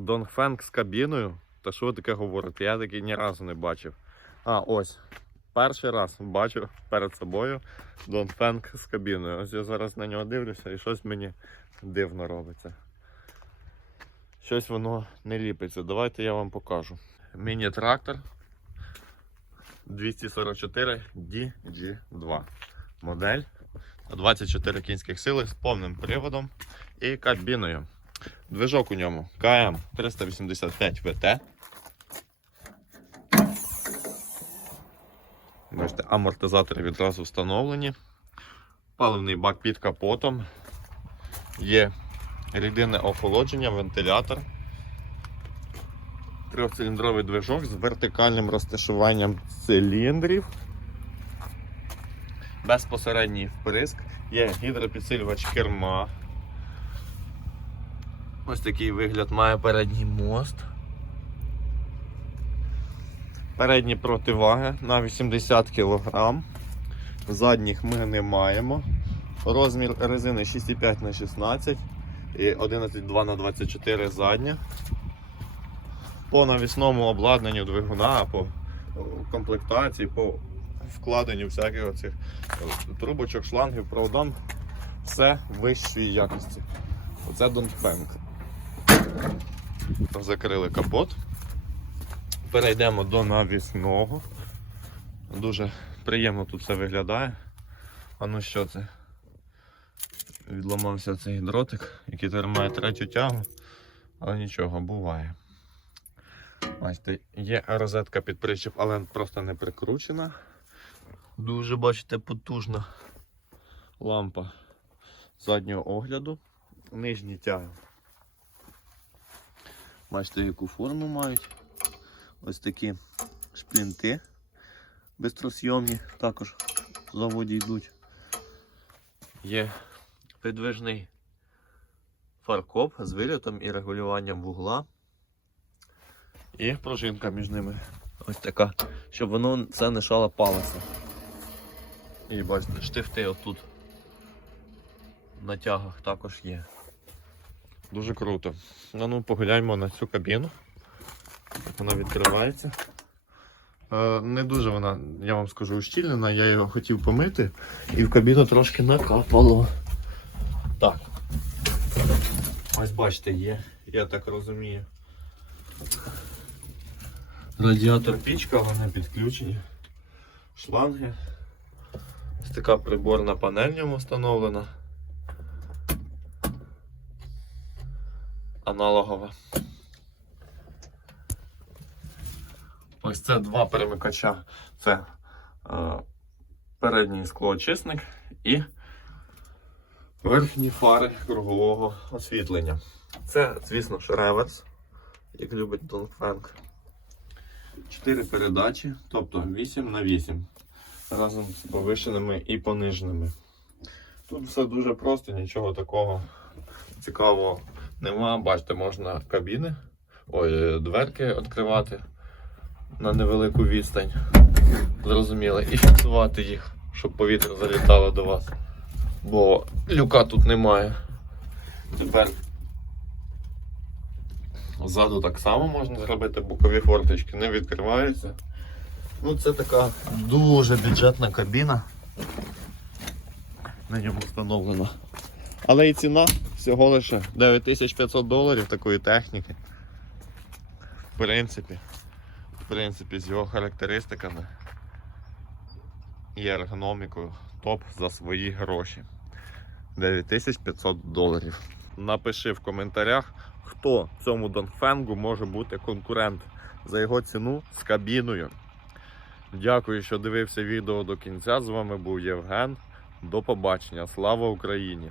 Донфенг з кабіною. Та що ви таке говорите? Я такий ні разу не бачив. А, ось. Перший раз бачу перед собою Донфенг з кабіною. Ось я зараз на нього дивлюся і щось мені дивно робиться. Щось воно не ліпиться. Давайте я вам покажу. Міні-трактор 244 DG2. Модель 24 кінських сили з повним приводом і кабіною. Движок у ньому КМ 385 ВТ. Бачите, амортизатори відразу встановлені. Паливний бак під капотом. Є рідинне охолодження, вентилятор. Трьохциліндровий движок з вертикальним розташуванням циліндрів. Безпосередній вприск. Є гідропідсилювач керма. Ось такий вигляд має передній мост. Передні противаги на 80 кг. Задніх ми не маємо. Розмір резини 6,5 на 16 і 11,2 на 24 задня. По навісному обладнанню двигуна, по комплектації, по вкладенню всяких оцих трубочок, шлангів, проводам. Все вищої якості. Оце Донфенг. Закрили капот. Перейдемо до навісного. Дуже приємно тут все виглядає. А ну що це? Відламався цей дротик, який тримає третю тягу, але нічого, буває. Бачите, є розетка під причіп, але просто не прикручена. Дуже, бачите, потужна лампа заднього огляду. Нижні тяги. Бачите, яку форму мають. Ось такі шплінти бистросйомні, також в заводі йдуть. Є підвижний фаркоп з вилітом і регулюванням вугла. І пружинка між ними. Ось така, щоб воно це не шалопалося. І бачите, штифти отут на тягах також є. Дуже круто. А ну погляньмо на цю кабіну. Вона відкривається. Е, не дуже вона, я вам скажу, ущільнена, я його хотів помити і в кабіну трошки накапало. Так. Ось бачите, є, я так розумію. Радіатор пічка, вони підключені. Шланги. Ось така приборна панель в ньому встановлена. Аналогова. Ось це два перемикача. Це е, передній склоочисник і верхні фари кругового освітлення. Це, звісно ж, реверс, як любить Донфенк. 4 передачі, тобто 8 на 8 разом з повишеними і пониженими. Тут все дуже просто, нічого такого цікавого нема. Бачите, можна кабіни, ой, дверки відкривати на невелику відстань. Зрозуміло, і фіксувати їх, щоб повітря залітало до вас. Бо люка тут немає. Тепер ззаду так само можна зробити, бокові форточки не відкриваються. Ну це така дуже бюджетна кабіна. На ньому встановлена. Але і ціна всього лише 9500 доларів такої техніки. В принципі, в принципі, з його характеристиками і ергономікою топ за свої гроші. 9500 доларів. Напиши в коментарях, хто цьому Донфенгу може бути конкурент за його ціну з кабіною. Дякую, що дивився відео до кінця. З вами був Євген. До побачення. Слава Україні!